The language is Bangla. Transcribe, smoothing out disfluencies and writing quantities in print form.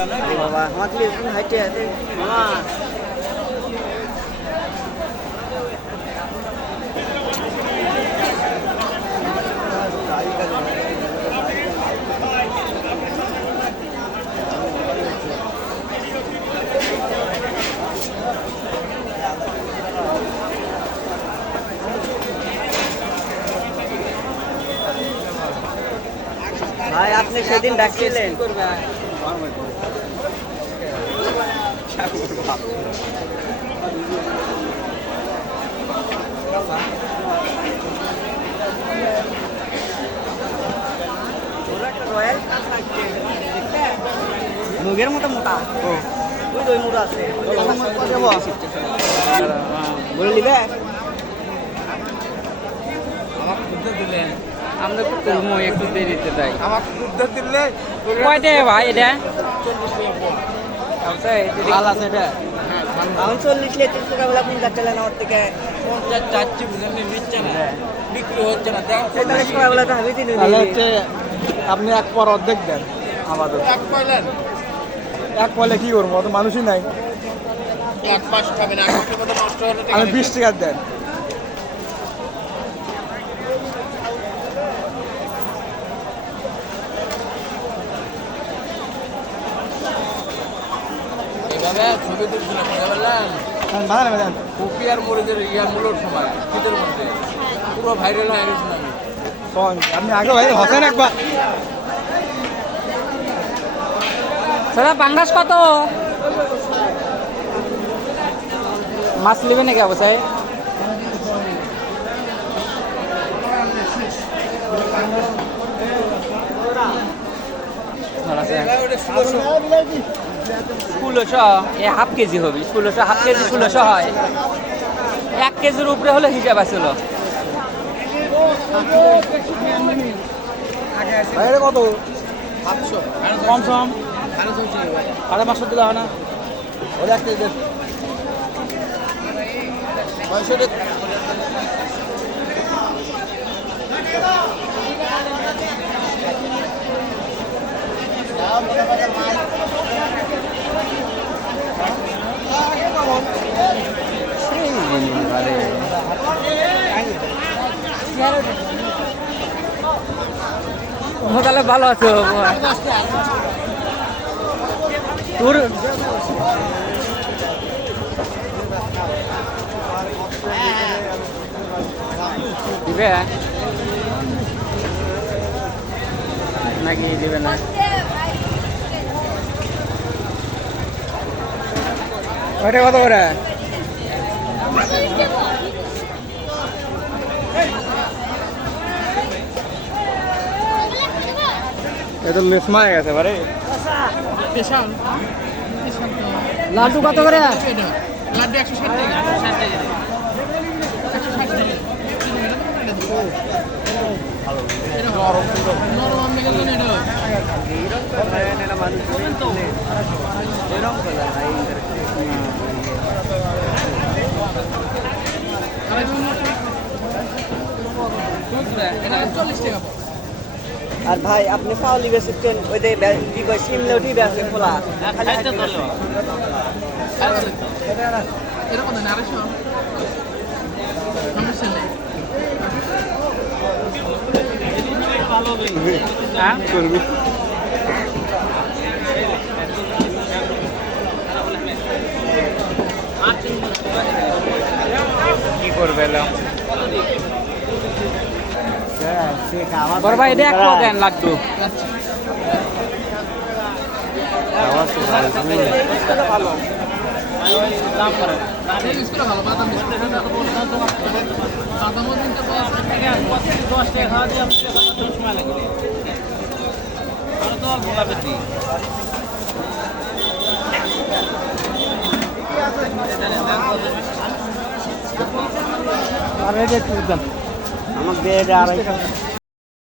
বাবা আমার হাইটে আছে ভাই আপনি সেদিন ডাকছিলেন মুগের মতো মোটা ওই ওই মোটা আছে বলে নিবে আমরা তুলমো একটু দেরিতে তাই আমার দুধ দিলে কয়টা ভাই এটা ভালো আছে এটা আমি 40 লিটার টাকা বেলা কোন কাটলেন আমার থেকে 50 চাচ্ছি বুঝলেন নিচ্ছে না বিক্রি হচ্ছে না 40 টাকা বেলা তো আমি দিই তাহলে হচ্ছে আপনি এক পর অর্ধেক দেন আমাদের এক পয়লেন এক পয়লে কি করবো অত মানুষই নাই এক মাস খাবেন এক মাসের মধ্যে নষ্ট হলে আমি 20 টাকা দেন ছবি তুলছিলাম বললেন কপি আর মরিচের ইয়ার মূল্যর সময় শীতের মধ্যে পুরো ভাইরাল হয়ে গেছিল আপনি আগে ভাই হসেন একবার দাদা পাঙ্গাস কত মাছ নেবে নাকি অবস্থায় ষোলোশো এ হাফ কেজি হবে 1600 হাফ কেজি 1600 হয় 1 কেজির উপরে হলে হিসাব আছিল কত 700 কম সম 550 দিলে হয় না ওটা এক কেজি তাহলে ভালো আছো তোর দিবে নাকি দিবে না ওইটা কত করে এটা লেসমা হয়ে গেছে বারে লাড্ডু কত করে লাড্ডু 160 টাকা 160 টাকা 160 টাকা নরম নরম আমি গেল না এটা মানুষ তো এরকম করে আর ভাই আপনি পাওলি বেসেছেন ওই যে কি কই সিমলে উঠি বেসে খোলা এরকম না আরে সব সমস্যা নেই ভালো হবে হ্যাঁ করবি কি করবে বড় ভাই এটা এক পাও দেন লাড্ডু ভালো দাম করে বিস্কুট ভালো বাদাম বিস্কুট বাদামও দিতে 10 টাকা খাওয়া দিয়ে আমি সময় লাগে আর তো অল্প লাভে দিই আর এটা একটু দাম আমাকে দিয়ে 250